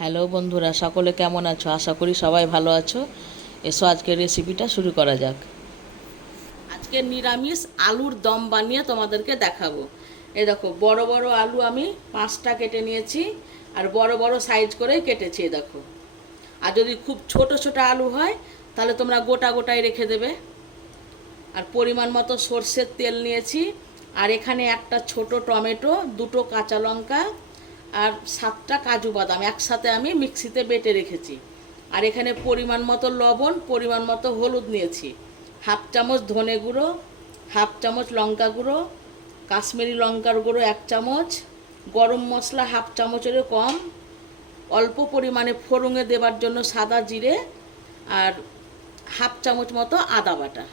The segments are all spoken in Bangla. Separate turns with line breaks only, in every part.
হ্যালো বন্ধুরা, সকলে কেমন আছো? আশা করি সবাই ভালো আছো। এসো আজকের রেসিপিটা শুরু করা যাক। আজকে নিরামিষ আলুর দম বানিয়ে তোমাদেরকে দেখাবো। এ দেখো, বড় বড় আলু আমি পাঁচটা কেটে নিয়েছি আর বড় বড় সাইজ করেই কেটেছি, এ দেখো। আর যদি খুব ছোট ছোট আলু হয়, তাহলে তোমরা গোটা গোটাই রেখে দেবে। আর পরিমাণ মতো সর্ষের তেল নিয়েছি। আর এখানে একটা ছোট টমেটো, দুটো কাঁচা লঙ্কা আর সাতটা কাজু বাদাম একসাথে আমি মিক্সিতে বেটে রেখেছি। আর এখানে পরিমাণ মতো লবণ, পরিমাণ মতো হলুদ নিয়েছি। হাফ চামচ ধনে গুঁড়ো, হাফ চামচ লঙ্কা গুঁড়ো, কাশ্মীরি লঙ্কার গুঁড়ো এক চামচ, গরম মশলা হাফ চামচেরও কম, অল্প পরিমাণে ফোড়ঙে দেবার জন্য সাদা জিরে আর হাফ চামচ মতো আদা বাটা।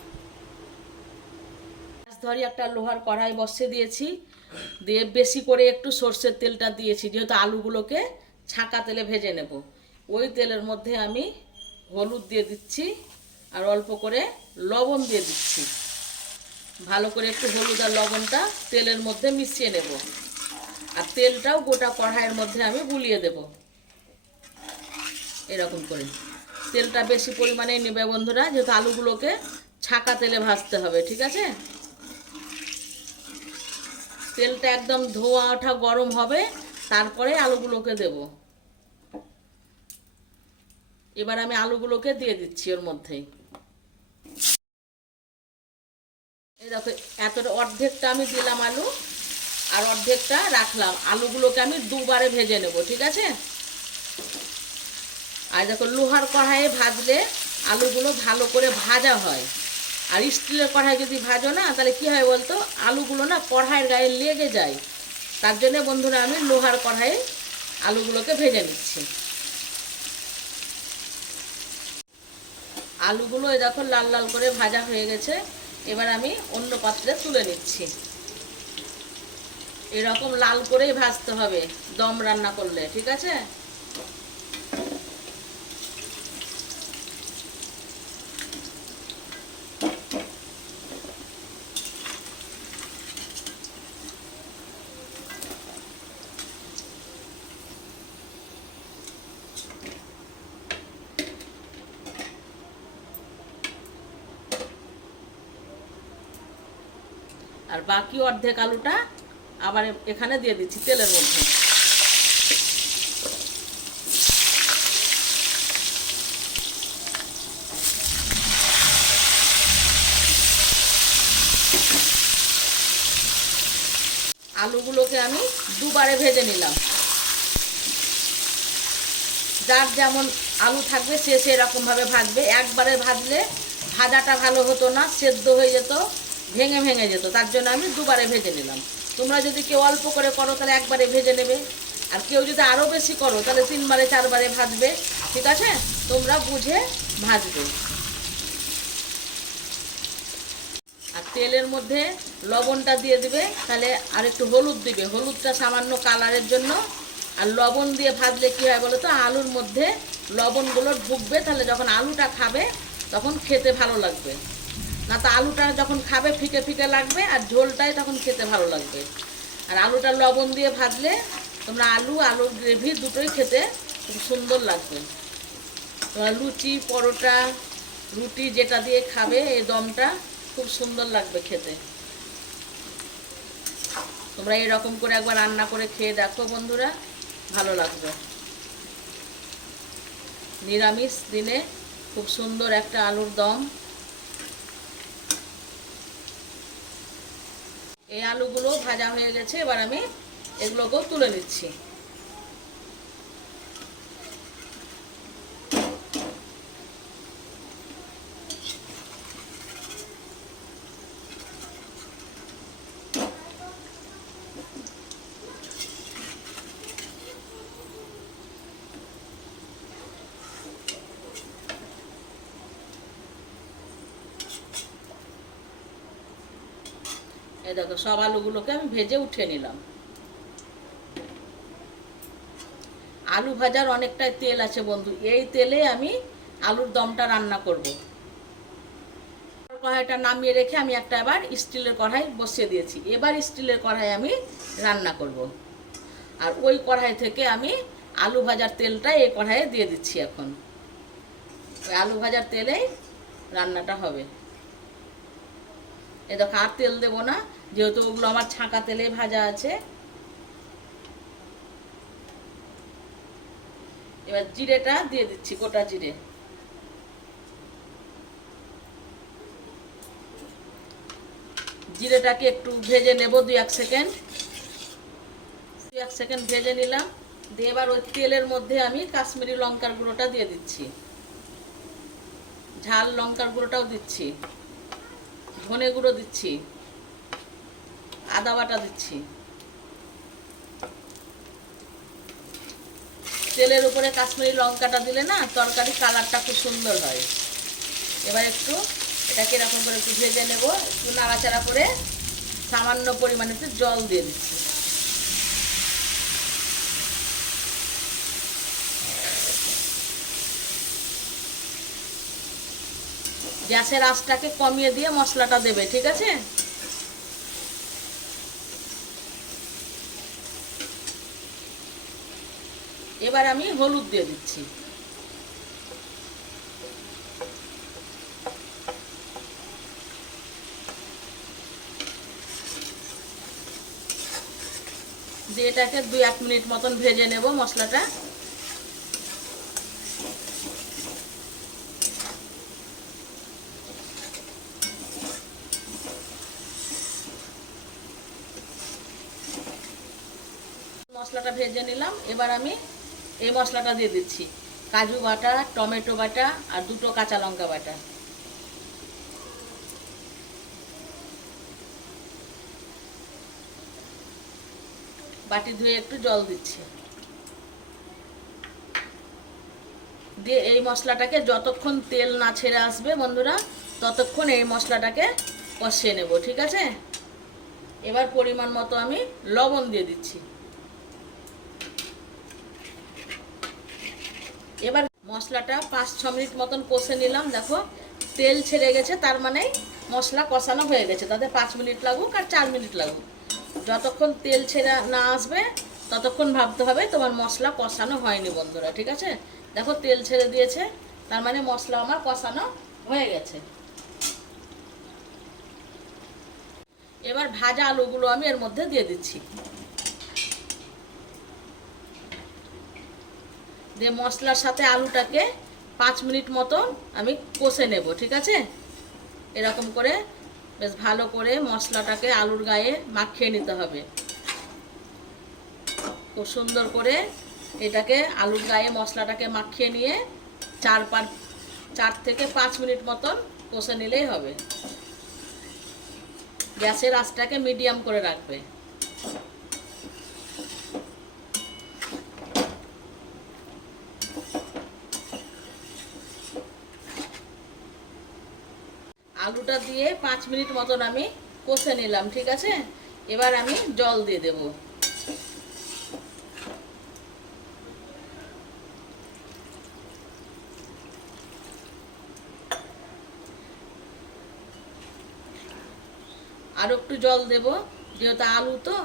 ধরি একটা লোহার কড়াই বসিয়ে দিয়েছি। দিয়ে বেশি করে একটু সর্ষের তেলটা দিয়েছি, যেহেতু আলুগুলোকে ছাঁকা তেলে ভেজে নেব। ওই তেলের মধ্যে আমি হলুদ দিয়ে দিচ্ছি আর অল্প করে লবণ দিয়ে দিচ্ছি। ভালো করে একটু হলুদ আর লবণটা তেলের মধ্যে মিশিয়ে নেব। আর তেলটাও গোটা কড়াইয়ের মধ্যে আমি গুলিয়ে দেব। এরকম করে। তেলটা বেশি পরিমাণে নেবে বন্ধুরা, যেহেতু আলুগুলোকে ছাকা তেলে ভাজতে হবে, ঠিক আছে? তেলটা একদম ধোয়া ওঠা গরম হবে, তারপরে আলুগুলোকে দেব। এবার আমি আলুগুলোকে দিয়ে দিচ্ছি ওর মধ্যেই। এই দেখো, এতটা অর্ধেকটা আমি দিলাম আলু, আর অর্ধেকটা রাখলাম। আলুগুলোকে আমি দুবারে ভেজে নেব, ঠিক আছে? আর দেখো, লোহার কড়াইয়ে ভাজলে আলুগুলো ভালো করে ভাজা হয়। আর স্টিলের কড়াই যদি ভাজো না, তাহলে কি হয় বলতো? আলুগুলো না কড়াইয়ের গায়ে লেগে যায়। তার জন্য বন্ধুরা আমি লোহার কড়াইয়ে আলুগুলোকে ভেজে নিচ্ছি। আলুগুলো দেখো লাল লাল করে ভাজা হয়ে গেছে। এবার আমি অন্য পাত্রে তুলে নিচ্ছি। এরকম লাল করেই ভাজতে হবে দম রান্না করলে, ঠিক আছে? আর বাকি অর্ধেক আলুটা আবার এখানে দিয়ে দিচ্ছি তেলের মধ্যে। আলুগুলোকে আমি দুবারে ভেজে নিলাম। যার যেমন আলু থাকবে সে সেরকমভাবে ভাজবে। একবারে ভাজলে ভাজাটা ভালো হতো না, সেদ্ধ হয়ে যেত। ভেঙে ভেঙে যেত, তার জন্য আমি দুবারে ভেজে নিলাম। তোমরা যদি কেউ অল্প করে করো, তাহলে একবারে ভেজে নেবে। আর কেউ যদি আরও বেশি করো, তাহলে তিনবারে, চারবারে ভাজবে। ঠিক আছে? তোমরা বুঝে ভাজবে। আর তেলের মধ্যে লবণটা দিয়ে দিবে, তাহলে আর একটু হলুদ দিবে। হলুদটা সামান্য কালারের জন্য। আর লবণ দিয়ে ভাজলে কী হয় বলো তো আলুর মধ্যে লবণগুলো ঢুকবে, তাহলে যখন আলুটা খাবে, তখন খেতে ভালো লাগবে। না তো আলুটা যখন খাবে, ফিকে ফিকে লাগবে আর ঝোলটাই তখন খেতে ভালো লাগবে। আর আলুটা লবণ দিয়ে ভাজলে তোমরা আলু, আলুর গ্রেভি দুটোই খেতে খুব সুন্দর লাগবে। তোমরা লুচি, পরোটা, রুটি যেটা দিয়ে খাবে, এই দমটা খুব সুন্দর লাগবে খেতে। তোমরা এরকম করে একবার রান্না করে খেয়ে দেখো বন্ধুরা, ভালো লাগবে। নিরামিষ দিনে খুব সুন্দর একটা আলুর দম এই আলুগুলো ভাজা হয়ে গেছে এবার আমি এগুলোকেও তুলে নিচ্ছি। এই দেখো, সব আলুগুলোকে আমি ভেজে উঠে নিলাম। আলু ভাজার অনেকটাই তেল আছে বন্ধু, এই তেলে আমি আলুর দমটা রান্না করব। কড়াইটা নামিয়ে রেখে আমি একটা এবার স্টিলের কড়াই বসিয়ে দিয়েছি। এবার স্টিলের কড়াই আমি রান্না করব। আর ওই কড়াই থেকে আমি আলু ভাজার তেলটা এই কড়াইয়ে দিয়ে দিচ্ছি এখন। আলু ভাজার তেলেই রান্নাটা হবে। এ দেখো আর তেল দেবো না? যেহেতু ওগুলো আমার ছাঁকা তেলে ভাজা আছে। এবার জিরেটা দিয়ে দিচ্ছি, গোটা জিরে। জিরেটাকে একটু ভেজে নেব দুই এক সেকেন্ড। দুই এক সেকেন্ড ভেজে নিলাম। দিয়ে এবার ওই তেলের মধ্যে আমি কাশ্মীরি লঙ্কার গুঁড়োটা দিয়ে দিচ্ছি। ঝাল লঙ্কার গুঁড়োটাও দিচ্ছি। ধনে গুঁড়ো দিচ্ছি। আদা বাটা দিচ্ছি। তেলের উপরে কাশ্মীরি লঙ্কাটা দিলে না, তরকারি কালারটা খুব সুন্দর হয়। এবার একটু এটাকে এরকম করে একটু ভেজে নেব, একটু নাড়াচাড়া করে সামান্য পরিমাণে জল দিয়ে দিচ্ছি। গ্যাসের আঁচটাকে কমিয়ে দিয়ে মশলাটা দেবে, ঠিক আছে? এবার আমি হলুদ দিয়ে দিচ্ছি। দিয়ে এটাকে দুই এক মিনিট মতন ভেজে নেব মশলাটা মশলাটা ভেজে নিলাম। এবার আমি এই মশলাটা দিয়ে দিচ্ছি। কাজু বাটা, টমেটো বাটা আর দুটো কাঁচা লঙ্কা বাটা। বাটি ধুয়ে একটু জল দিচ্ছি। দিয়ে এই মশলাটাকে যতক্ষণ তেল না ছেড়ে আসবে বন্ধুরা, ততক্ষণ এই মশলাটাকে কষিয়ে নেব, ঠিক আছে? এবার পরিমাণ মতো আমি লবণ দিয়ে দিচ্ছি। এবার মশলাটা পাঁচ, ছ মিনিট মতন কষে নিলাম, দেখো। তেল ছেড়ে গেছে, তার মানে মশলা কষানো হয়ে গেছে। তাতে পাঁচ মিনিট লাগুক আর চার মিনিট লাগুক। যতক্ষণ তেল ছেড়ে না আসবে, ততক্ষণ ভাবতে হবে তোমার মশলা কষানো হয়নি বন্ধুরা, ঠিক আছে? দেখো, তেল ছেড়ে দিয়েছে, তার মানে মশলা আমার কষানো হয়ে গেছে। এবার ভাজা আলুগুলো আমি এর মধ্যে দিয়ে দিচ্ছি। দিয়ে মশলার সাথে আলুটাকে পাঁচ মিনিট মতন আমি কষে নেব, ঠিক আছে? এরকম করে বেশ ভালো করে মশলাটাকে আলুর গায়ে মাখিয়ে নিতে হবে। খুব সুন্দর করে এটাকে আলুর গায়ে মশলাটাকে মাখিয়ে নিয়ে চার পাঁচ, চার থেকে পাঁচ মিনিট মতন কষে নিলেই হবে। গ্যাসের আঁচটাকে মিডিয়াম করে রাখবে। আলুটা দিয়ে পাঁচ মিনিট মতন আমি কষে নিলাম, ঠিক আছে? এবার আমি জল দিয়ে দেব। আরও একটু জল দেব, যেহেতু আলু তো,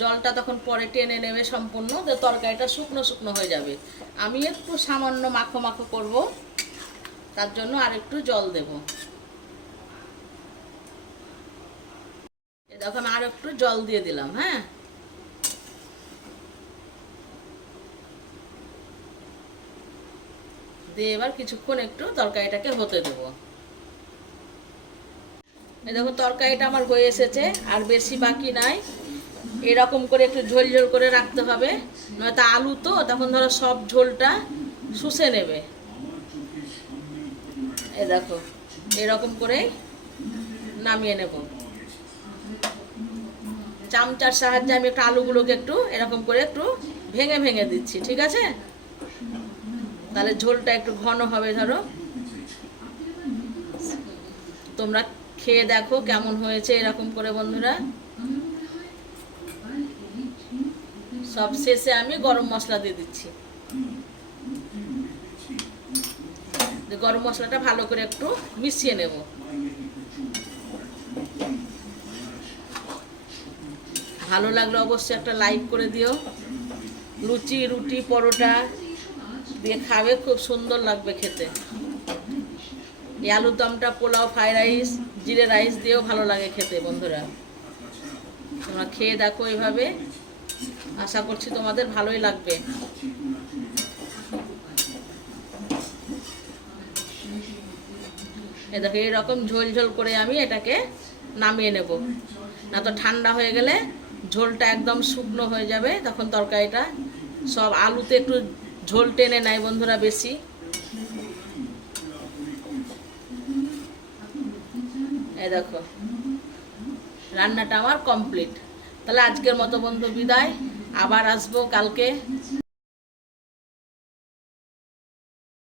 জলটা তখন পরে টেনে নেবে সম্পূর্ণ যে তরকারিটা শুকনো শুকনো হয়ে যাবে। আমি একটু সামান্য মাখো মাখো করব, তার জন্য আর একটু জল দেবো। তখন আর একটু জল দিয়ে দিলাম হ্যাঁ? দিয়ে এবার কিছুক্ষণ একটু তরকারিটাকে হতে দেব। দেখো, তরকারিটা আমার হয়ে এসেছে, আর বেশি বাকি নাই। এরকম করে একটু ঝোল ঝোল করে রাখতে হবে, নয়তো আলু তো, তখন ধরো সব ঝোলটা শুষে নেবে। এ দেখো, এরকম করে নামিয়ে নেব। চামচার সাহায্যে আমি একটু আলুগুলোকে একটু এরকম করে একটু ভেঙে ভেঙে দিচ্ছি, ঠিক আছে? তাহলে ঝোলটা একটু ঘন হবে, ধরো। তোমরা খেয়ে দেখো কেমন হয়েছে এরকম করে, বন্ধুরা। সব শেষে আমি গরম মশলা দিয়ে দিচ্ছি। গরম মশলাটা ভালো করে একটু মিশিয়ে নেব। ভালো লাগলে অবশ্যই একটা লাইক করে দিও। লুচি, রুটি, পরোটা দিয়ে খাবে, খুব সুন্দর লাগবে খেতে। এই আলুর দমটা পোলাও ফ্রাইড রাইস, জিরে রাইস দিয়েও ভালো লাগে খেতে বন্ধুরা। তোমরা খেয়ে দেখো এইভাবে। আশা করছি তোমাদের ভালোই লাগবে। এ দেখো, এরকম ঝোল ঝোল করে আমি এটাকে নামিয়ে নেব। না তো ঠান্ডা হয়ে গেলে ঝোলটা একদম শুকনো হয়ে যাবে, তখন তরকারিটা। সব আলুতে একটু ঝোল টেনে নেয় বন্ধুরা বেশি। এই দেখো, রান্নাটা আমার কমপ্লিট। তাহলে আজকের মতো বন্ধু বিদায়। আবার আসব কালকে।